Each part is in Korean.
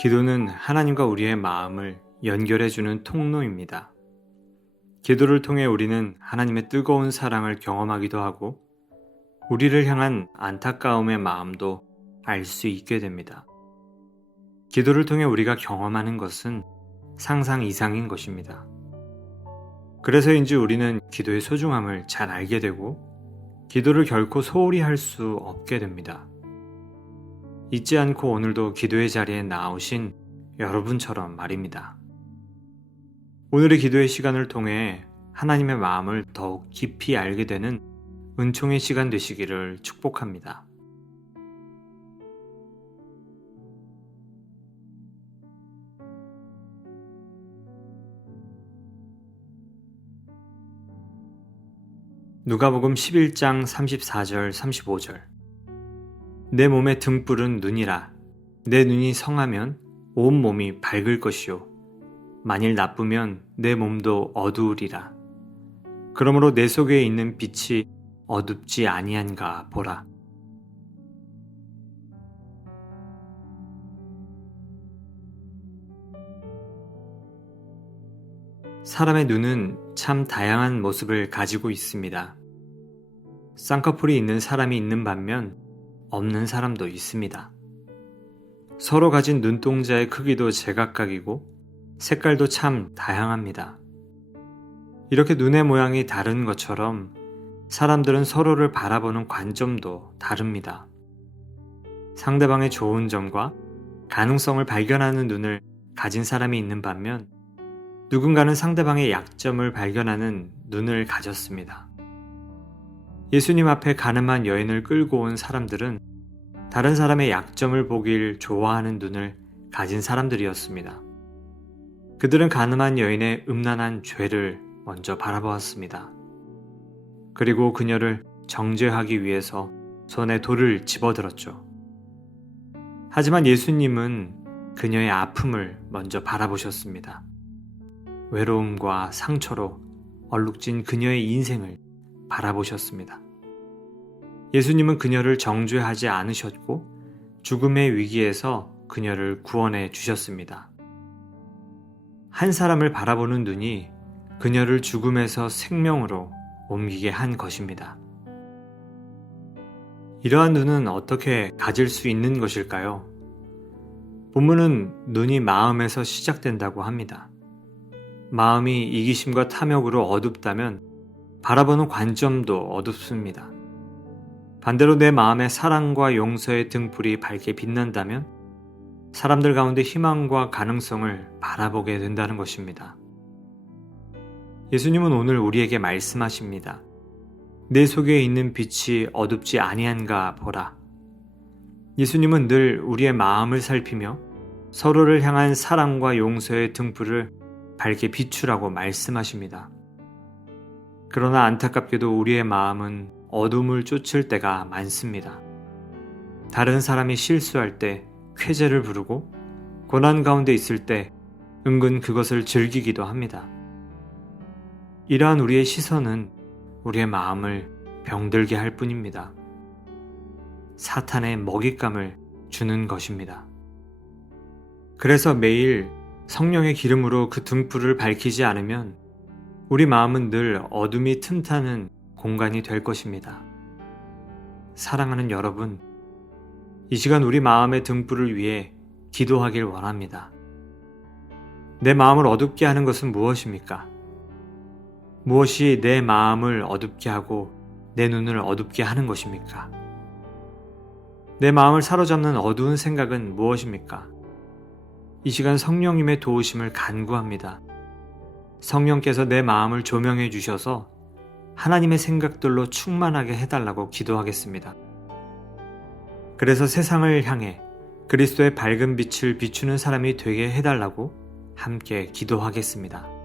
기도는 하나님과 우리의 마음을 연결해주는 통로입니다. 기도를 통해 우리는 하나님의 뜨거운 사랑을 경험하기도 하고 우리를 향한 안타까움의 마음도 알 수 있게 됩니다. 기도를 통해 우리가 경험하는 것은 상상 이상인 것입니다. 그래서인지 우리는 기도의 소중함을 잘 알게 되고 기도를 결코 소홀히 할 수 없게 됩니다. 잊지 않고 오늘도 기도의 자리에 나오신 여러분처럼 말입니다. 오늘의 기도의 시간을 통해 하나님의 마음을 더욱 깊이 알게 되는 은총의 시간 되시기를 축복합니다. 누가복음 11장 34절 35절 내 몸의 등불은 눈이라. 내 눈이 성하면 온 몸이 밝을 것이요 만일 나쁘면 내 몸도 어두우리라. 그러므로 내 속에 있는 빛이 어둡지 아니한가 보라. 사람의 눈은 참 다양한 모습을 가지고 있습니다. 쌍꺼풀이 있는 사람이 있는 반면 없는 사람도 있습니다. 서로 가진 눈동자의 크기도 제각각이고 색깔도 참 다양합니다. 이렇게 눈의 모양이 다른 것처럼 사람들은 서로를 바라보는 관점도 다릅니다. 상대방의 좋은 점과 가능성을 발견하는 눈을 가진 사람이 있는 반면 누군가는 상대방의 약점을 발견하는 눈을 가졌습니다. 예수님 앞에 가늠한 여인을 끌고 온 사람들은 다른 사람의 약점을 보길 좋아하는 눈을 가진 사람들이었습니다. 그들은 가늠한 여인의 음란한 죄를 먼저 바라보았습니다. 그리고 그녀를 정죄하기 위해서 손에 돌을 집어들었죠. 하지만 예수님은 그녀의 아픔을 먼저 바라보셨습니다. 외로움과 상처로 얼룩진 그녀의 인생을 바라보셨습니다. 예수님은 그녀를 정죄하지 않으셨고 죽음의 위기에서 그녀를 구원해 주셨습니다. 한 사람을 바라보는 눈이 그녀를 죽음에서 생명으로 옮기게 한 것입니다. 이러한 눈은 어떻게 가질 수 있는 것일까요? 본문은 눈이 마음에서 시작된다고 합니다. 마음이 이기심과 탐욕으로 어둡다면 바라보는 관점도 어둡습니다. 반대로 내 마음에 사랑과 용서의 등불이 밝게 빛난다면 사람들 가운데 희망과 가능성을 바라보게 된다는 것입니다. 예수님은 오늘 우리에게 말씀하십니다. 내 속에 있는 빛이 어둡지 아니한가 보라. 예수님은 늘 우리의 마음을 살피며 서로를 향한 사랑과 용서의 등불을 밝게 비추라고 말씀하십니다. 그러나 안타깝게도 우리의 마음은 어둠을 쫓을 때가 많습니다. 다른 사람이 실수할 때 쾌재를 부르고 고난 가운데 있을 때 은근 그것을 즐기기도 합니다. 이러한 우리의 시선은 우리의 마음을 병들게 할 뿐입니다. 사탄의 먹잇감을 주는 것입니다. 그래서 매일 성령의 기름으로 그 등불을 밝히지 않으면 우리 마음은 늘 어둠이 틈타는 공간이 될 것입니다. 사랑하는 여러분, 이 시간 우리 마음의 등불을 위해 기도하길 원합니다. 내 마음을 어둡게 하는 것은 무엇입니까? 무엇이 내 마음을 어둡게 하고 내 눈을 어둡게 하는 것입니까? 내 마음을 사로잡는 어두운 생각은 무엇입니까? 이 시간 성령님의 도우심을 간구합니다. 성령께서 내 마음을 조명해 주셔서 하나님의 생각들로 충만하게 해달라고 기도하겠습니다. 그래서 세상을 향해 그리스도의 밝은 빛을 비추는 사람이 되게 해달라고 함께 기도하겠습니다.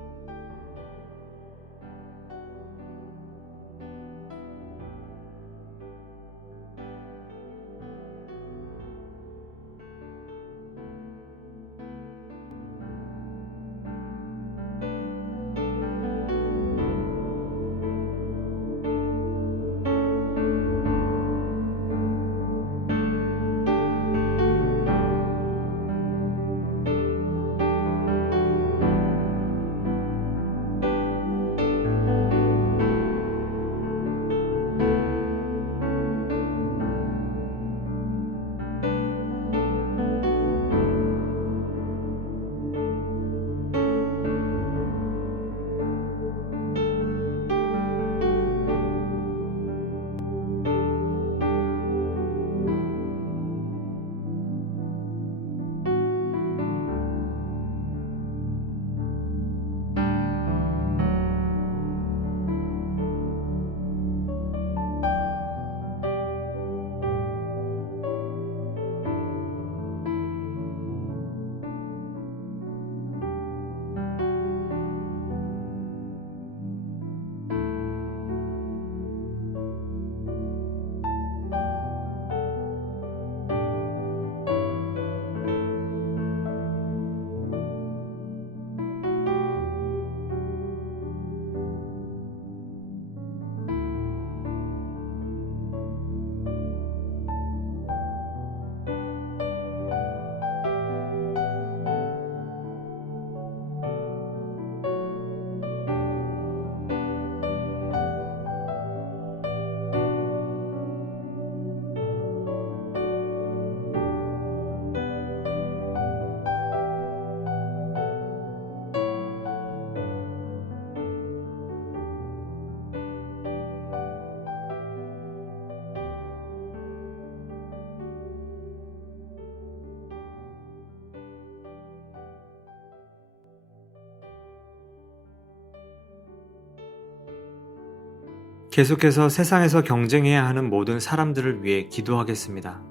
계속해서 세상에서 경쟁해야 하는 모든 사람들을 위해 기도하겠습니다.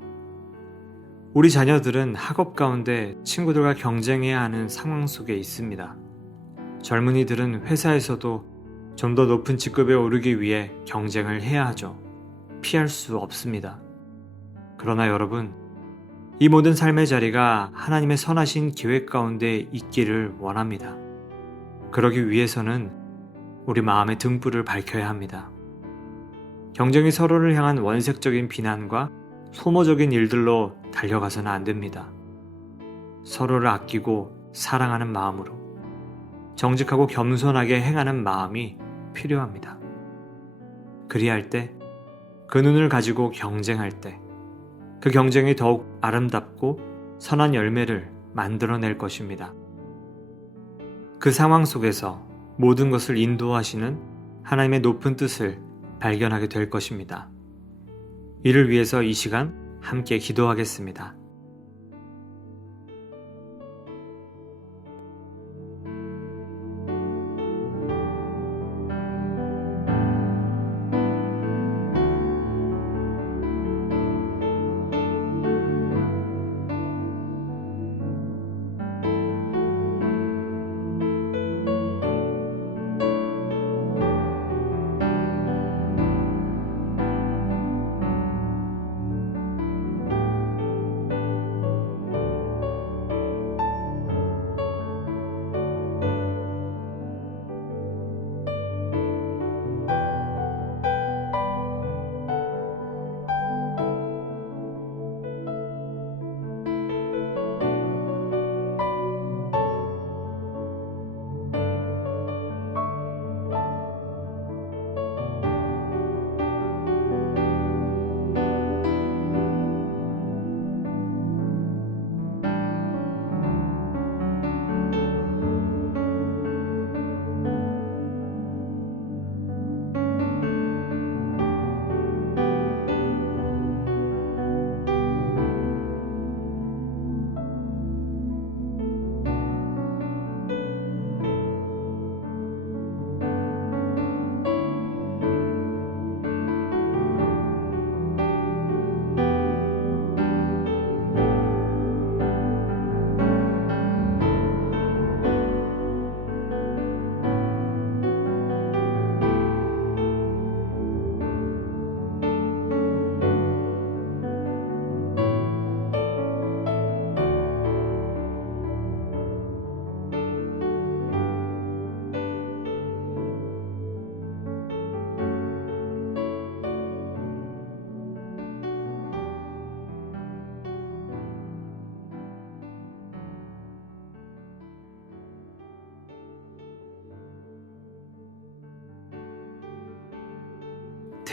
우리 자녀들은 학업 가운데 친구들과 경쟁해야 하는 상황 속에 있습니다. 젊은이들은 회사에서도 좀 더 높은 직급에 오르기 위해 경쟁을 해야 하죠. 피할 수 없습니다. 그러나 여러분, 이 모든 삶의 자리가 하나님의 선하신 계획 가운데 있기를 원합니다. 그러기 위해서는 우리 마음의 등불을 밝혀야 합니다. 경쟁이 서로를 향한 원색적인 비난과 소모적인 일들로 달려가서는 안 됩니다. 서로를 아끼고 사랑하는 마음으로 정직하고 겸손하게 행하는 마음이 필요합니다. 그리할 때, 그 눈을 가지고 경쟁할 때, 그 경쟁이 더욱 아름답고 선한 열매를 만들어낼 것입니다. 그 상황 속에서 모든 것을 인도하시는 하나님의 높은 뜻을 발견하게 될 것입니다. 이를 위해서 이 시간 함께 기도하겠습니다.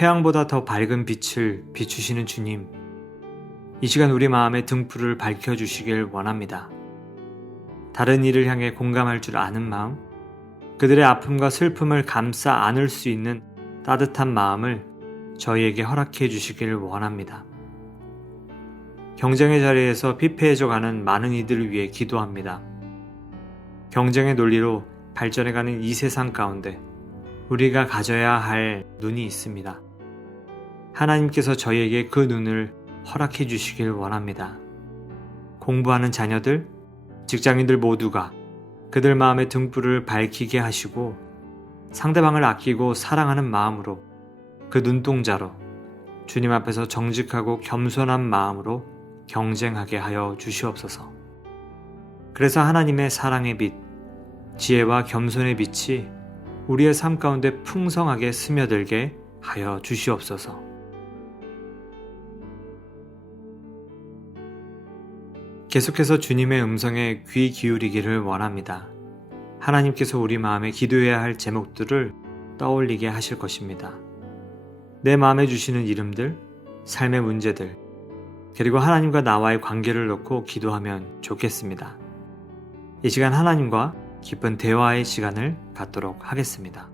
태양보다 더 밝은 빛을 비추시는 주님, 이 시간 우리 마음의 등불을 밝혀주시길 원합니다. 다른 이를 향해 공감할 줄 아는 마음, 그들의 아픔과 슬픔을 감싸 안을 수 있는 따뜻한 마음을 저희에게 허락해 주시길 원합니다. 경쟁의 자리에서 피폐해져 가는 많은 이들을 위해 기도합니다. 경쟁의 논리로 발전해가는 이 세상 가운데 우리가 가져야 할 눈이 있습니다. 하나님께서 저희에게 그 눈을 허락해 주시길 원합니다. 공부하는 자녀들, 직장인들 모두가 그들 마음의 등불을 밝히게 하시고 상대방을 아끼고 사랑하는 마음으로 그 눈동자로 주님 앞에서 정직하고 겸손한 마음으로 경쟁하게 하여 주시옵소서. 그래서 하나님의 사랑의 빛, 지혜와 겸손의 빛이 우리의 삶 가운데 풍성하게 스며들게 하여 주시옵소서. 계속해서 주님의 음성에 귀 기울이기를 원합니다. 하나님께서 우리 마음에 기도해야 할 제목들을 떠올리게 하실 것입니다. 내 마음에 주시는 이름들, 삶의 문제들, 그리고 하나님과 나와의 관계를 놓고 기도하면 좋겠습니다. 이 시간 하나님과 깊은 대화의 시간을 갖도록 하겠습니다.